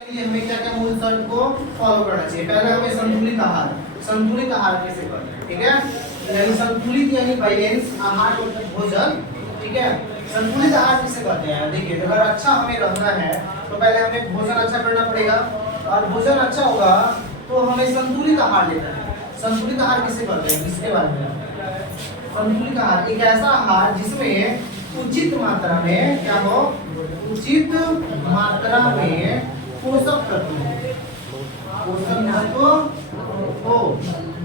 हमें क्या क्या मूल शर्त को फॉलो करना चाहिए। पहले हमें संतुलित आहार कैसे करना है, ठीक है। यानी संतुलित यानी बैलेंस आहार मतलब भोजन, ठीक है। संतुलित आहार किसे कहते हैं? देखिए, अगर अच्छा हमें रहना है तो पहले हमें भोजन अच्छा करना पड़ेगा, और भोजन अच्छा होगा तो हमें संतुलित आहार लेना है। संतुलित आहार किसे कहते हैं, इसके बारे में। संतुलित आहार एक ऐसा आहार जिसमें उचित मात्रा में क्या हो, उचित मात्रा में पोषक तत्व हो,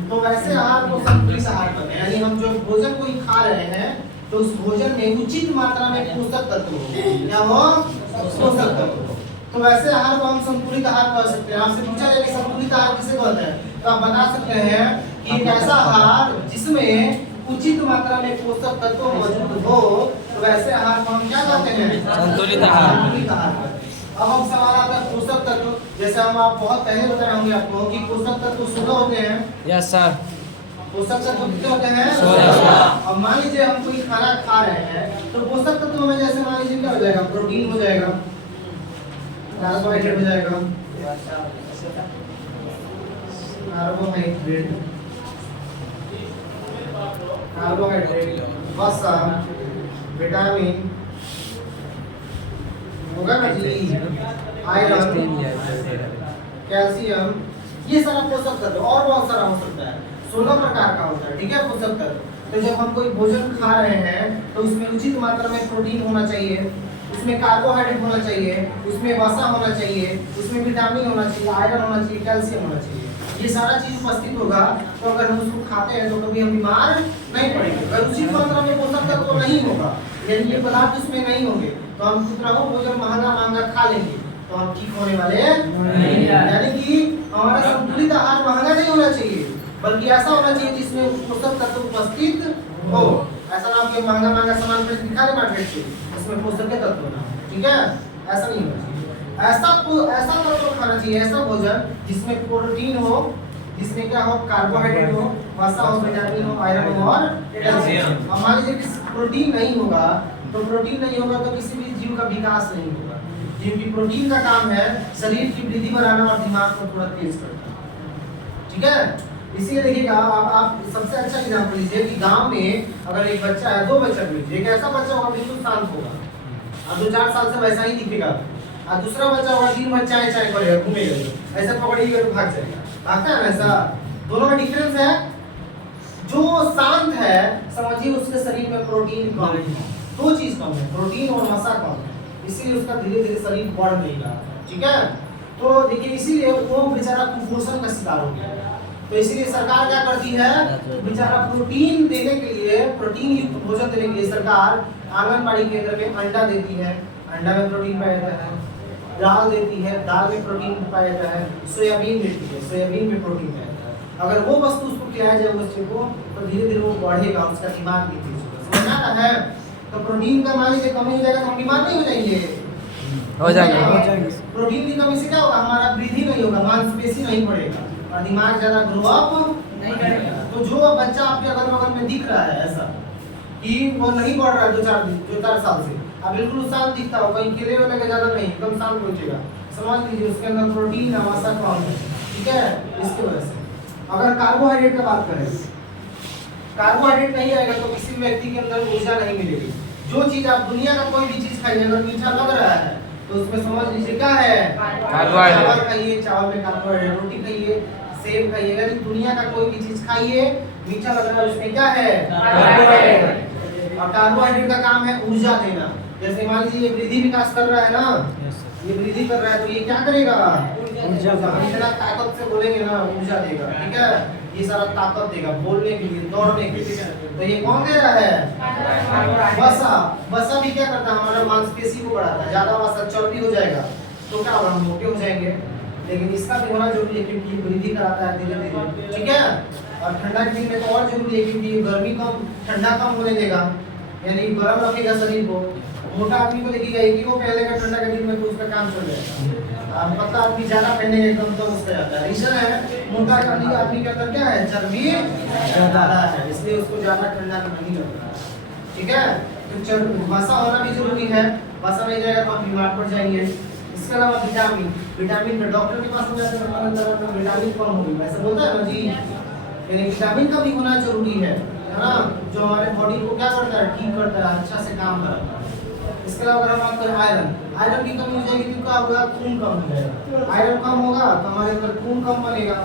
तो वैसे आहार को संतुलित आहार कहते हैं। यानी हम जो भोजन कोई खा रहे हैं तो उस भोजन में उचित मात्रा में पोषक तत्व हो, क्या हो, पोषक तत्व हो, तो वैसे आहार को हम संतुलित आहार कह सकते हैं। आपसे पूछा जाए कि संतुलित आहार किसे कहते हैं, तो आप बता सकते हैं कि एक ऐसा आहार जिसमें उचित मात्रा में पोषक तत्व मौजूद हो, तो वैसे आहार को हम क्या कहते हैं, संतुलित आहार। अब हम सवाल आता है पोषक तत्व, जैसे हम आप बहुत पहले बताए होंगे आपको कि पोषक तत्व 16 होते हैं। Yes sir. पोषक तत्व कितने होते हैं? 16। अब मान लीजिए हम कोई खाना खा रहे हैं तो पोषक तत्व में जैसे मान लीजिए क्या हो जाएगा, प्रोटीन हो जाएगा, कार्बोहाइड्रेट हो जाएगा, कार्बोहाइड्रेट, वसा, विटामिन होगा ना जी, आयरन, कैल्शियम, ये सारा पोषक तत्व और बहुत सारा हो सकता है। 16 प्रकार का होता है, ठीक है, पोषक तत्व। तो जब हम कोई भोजन खा रहे हैं तो उसमें उचित मात्रा में प्रोटीन होना चाहिए, उसमें कार्बोहाइड्रेट होना चाहिए, उसमें वसा होना चाहिए, उसमें विटामिन होना चाहिए, आयरन होना चाहिए, कैल्शियम होना चाहिए। ये सारा चीज उपस्थित होगा तो अगर हम उसको खाते हैं तो कभी हम बीमार नहीं पड़ेंगे। अगर उचित मात्रा में पोषक तत्व नहीं होगा, यानी ये पदार्थ उसमें नहीं होंगे, तो हम कितना हो भोजन महंगा खा लेंगे तो हम ठीक होने वाले नहीं। यानी कि हमारा संतुलित आहार महंगा नहीं होना चाहिए, बल्कि ऐसा होना चाहिए जिसमें पोषक तत्व उपस्थित हो। ऐसा ना कि महंगा सामान खरीद के खा ले मार्केट से, उसमें पोषक तत्व ना हो, ठीक है, ऐसा नहीं होना चाहिए। ऐसा तत्व खाना चाहिए, ऐसा भोजन जिसमें प्रोटीन हो, जिसमें क्या हो, कार्बोहाइड्रेट हो, वसा हो, विटामिन हो, आयरन हो और कैल्शियम। मान लीजिए कि प्रोटीन नहीं होगा तो किसी भी जीव का विकास नहीं होगा, क्योंकि प्रोटीन का काम है शरीर की वृद्धि बढ़ाना और दिमाग को थोड़ा तेज करना, ठीक है। इसीलिए देखिएगा, आप सबसे अच्छा एग्जांपल लीजिए कि गांव में अगर एक बच्चा है, दो बच्चा लीजिए, एक ऐसा बच्चा होगा बिल्कुल शांत होगा और 2-4 साल से वैसा ही दिखेगा, और दूसरा बच्चा होगा दिन भर चाय करेगा, घूमेगा, ऐसा पकड़िएगा तो भाग जाएगा, भागता है ना। ऐसा दोनों में डिफरेंस है। जो शांत है समझिए उसके शरीर में प्रोटीन कम है, दो चीज कम है, प्रोटीन और वसा कम है, इसीलिए उसका धीरे धीरे शरीर बढ़ नहीं रहा, ठीक है। तो देखिए इसीलिए वो बेचारा कुपोषण का शिकार हो गया। तो इसीलिए सरकार क्या करती है, बेचारा प्रोटीन देने के लिए, प्रोटीन युक्त भोजन देने के लिए सरकार आंगनबाड़ी केंद्र में अंडा देती है, अंडा में प्रोटीन पाया जाता है, दाल देती है, दाल में प्रोटीन पाया जाता है, सोयाबीन देती है, सोयाबीन में प्रोटीन पाया जाता है। अगर वो वस्तु उसको खिलाया जाए बच्चे को तो धीरे धीरे वो बढ़ेगा, उसका दिमाग भी तेज होगा, समझ आ रहा है। तो प्रोटीन का मान लीजिए कमी हो जाएगा तो हम बीमार नहीं हो जाएंगे, हो जाएंगे। प्रोटीन की कमी से क्या होगा, हमारा वृद्धि नहीं होगा, मांसपेशी नहीं बढ़ेगा और दिमाग ज्यादा ग्रो अप नहीं करेगा। तो जो बच्चा आपके अगल बगल में दिख रहा है ऐसा कि वो नहीं बढ़ रहा है 2-4 साल से, अब बिल्कुल शांत दिखता हो, कहीं केले वाले का ज्यादा नहीं, एकदम शांत बैठेगा, समझ लीजिए उसके अंदर प्रोटीन और वसा कम है, ठीक है। इसकी वजह से अगर कार्बोहाइड्रेट का बात करें, कार्बोहाइड्रेट नहीं आएगा तो किसी भी व्यक्ति के अंदर ऊर्जा नहीं मिलेगी। जो चीज आप दुनिया का कोई भी चीज खाइए, अगर मीठा लग रहा है तो उसमें समझ लीजिए क्या है, कार्बोहाइड्रेट। चावल खाइए, चावल में कार्बोहाइड्रेट, रोटी खाइए, सेब खाइए, अगर दुनिया का कोई भी चीज खाइए मीठा लग रहा है उसमें क्या है, कार्बोहाइड्रेट। और कार्बोहाइड्रेट का काम है ऊर्जा देना। जैसे मान लीजिए ये वृद्धि विकास कर रहा है ना, ये वृद्धि कर रहा है तो ये क्या करेगा, ऊर्जा। हम इतना ताकत से बोलेंगे ना, ऊर्जा देगा, ठीक है, ये सारा ताकत देगा बोलने के लिए, दौड़ने के लिए। तो ये कौन दे रहा है, वसा भी क्या करता है, हमारा मांसपेशी को बढ़ाता है, ज्यादा वसा चर्बी हो जाएगा तो क्या होगा, हम मोटे हो जाएंगे, लेकिन इसका भी होना जरूरी है क्योंकि वृद्धि कराता है धीरे धीरे, ठीक है। और ठंडा के दिन में तो और जरूरी है क्योंकि गर्मी कम, ठंडा कम होने देगा, यानी गर्म रखेगा शरीर को। मोटा आदमी को देखिएगा एक ही को पहनेगा ठंडा के दिन में तो उसका काम चल जाएगा, और पतला आदमी ज्यादा पहनेगा एकदम तो उसका जाता है। रीजन है मोटा आदमी के अंदर क्या है, चर्बी ज्यादा है, इसलिए उसको ज्यादा ठंडा नहीं लगता, ठीक है। तो वसा होना भी जरूरी है, वसा नहीं जाएगा तो हम बीमार पड़ जाएंगे। इसके अलावा विटामिन, विटामिन में डॉक्टर के पास में जाते हैं अंदर विटामिन कम हो गया, ऐसा बोलता है ना जी। यानी विटामिन का भी होना जरूरी है ना, जो हमारे बॉडी को क्या करता है, ठीक करता है, अच्छा से काम करता है। इसके अलावा अगर हम बात करें आयरन, आयरन की कमी हो जाएगी तो क्या होगा, खून कम हो जाएगा। आयरन कम होगा तो हमारे अंदर खून कम बनेगा,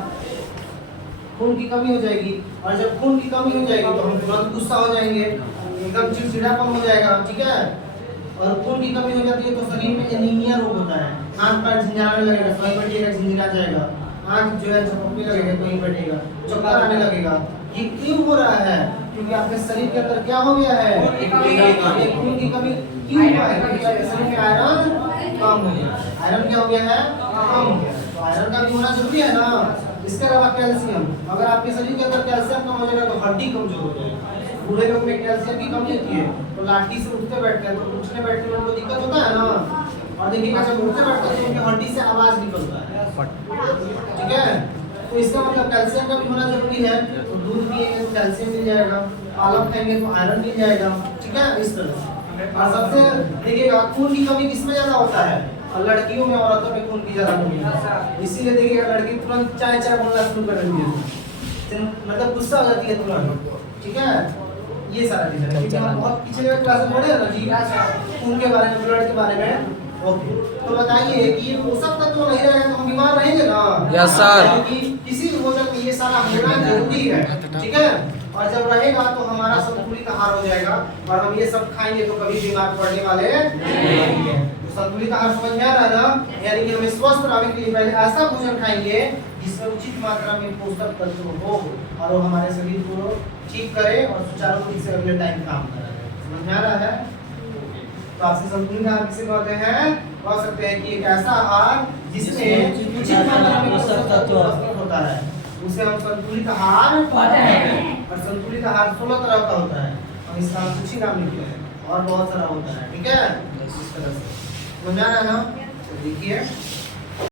खून की कमी हो जाएगी। और जब खून की कमी हो जाएगी तो हम तुरंत गुस्सा हो जाएंगे, एकदम चिड़चिड़ापन हो जाएगा, ठीक है। और खून की कमी हो जाती है तो शरीर में एनीमिया रोग होता है, आंख पर झिंझियाने लगेगा, कहीं बैठेगा झिंझिया जाएगा, आंख जो है झपकने लगेगा, कहीं बैठेगा चक्कर आने लगेगा। ये क्यों हो रहा है, क्योंकि आपके शरीर के अंदर क्या हो गया है, खून की कमी क्यों हुआ है, क्योंकि आपके शरीर में आयरन कम हो गया। आयरन क्या हो गया है, कम हो गया, तो आयरन का भी होना जरूरी है ना। इसके अलावा कैल्शियम, अगर आपके शरीर के अंदर कैल्शियम कम हो जाएगा तो हड्डी कमजोर हो जाएगी। बूढ़े लोग में कैल्शियम की कमी होती है तो लाठी से उठते बैठते हैं, तो उठने बैठने में उनको दिक्कत होता है ना। और देखिएगा जब उठते बैठते हैं तो उनकी हड्डी से आवाज निकलता है, ठीक है। तो इसका मतलब कैल्शियम का भी होना जरूरी है। तो दूध पिएंगे तो कैल्शियम मिल जाएगा, पालक खाएंगे तो आयरन मिल जाएगा, ठीक है, इस तरह से। और सबसे देखिएगा खून की कमी किसमें ज्यादा होता है, और लड़कियों में, औरतों में खून की ज्यादा कमी है। इसीलिए देखिएगा लड़की तुरंत चाय चाय बोलना शुरू कर देती है, मतलब गुस्सा हो जाती है तुरंत, ठीक है। ये सारा चीज है, क्योंकि हम बहुत पिछले क्लास में पढ़े हैं ना जी खून के बारे में, ब्लड के बारे में। ओके, तो बताइए कि ये पोषक तत्व नहीं रहेगा तो हम बीमार रहेंगे ना। Yes sir. क्योंकि किसी भी भोजन में ये सारा होना जरूरी है, ठीक है। और जब रहेगा तो हमारा संतुलित आहार हो जाएगा, और हम ये सब खाएंगे तो कभी बीमार पड़ने वाले नहीं है। तो संतुलित आहार समझ में आ रहा है ना, यानी कि हमें स्वस्थ रहने के लिए पहले ऐसा भोजन खाएंगे जिसमें उचित मात्रा में पोषक तत्व हो, और वो हमारे शरीर को ठीक करे और सुचारू रूप से अगले टाइम काम करे। समझ में आ रहा है। तो आपसे संतुलित आहार किसे कहते हैं, कह सकते हैं कि एक ऐसा आहार जिसमें उचित मात्रा में पोषक तत्व होता है, उसे हम संतुलित आहार कहते हैं। और संतुलित आहार 16 तरह का होता है, और इसका हम कुछ ही नाम लिखे हैं, और बहुत सारा होता है, ठीक है। इस तरह से समझ आ रहा है ना। तो देखिए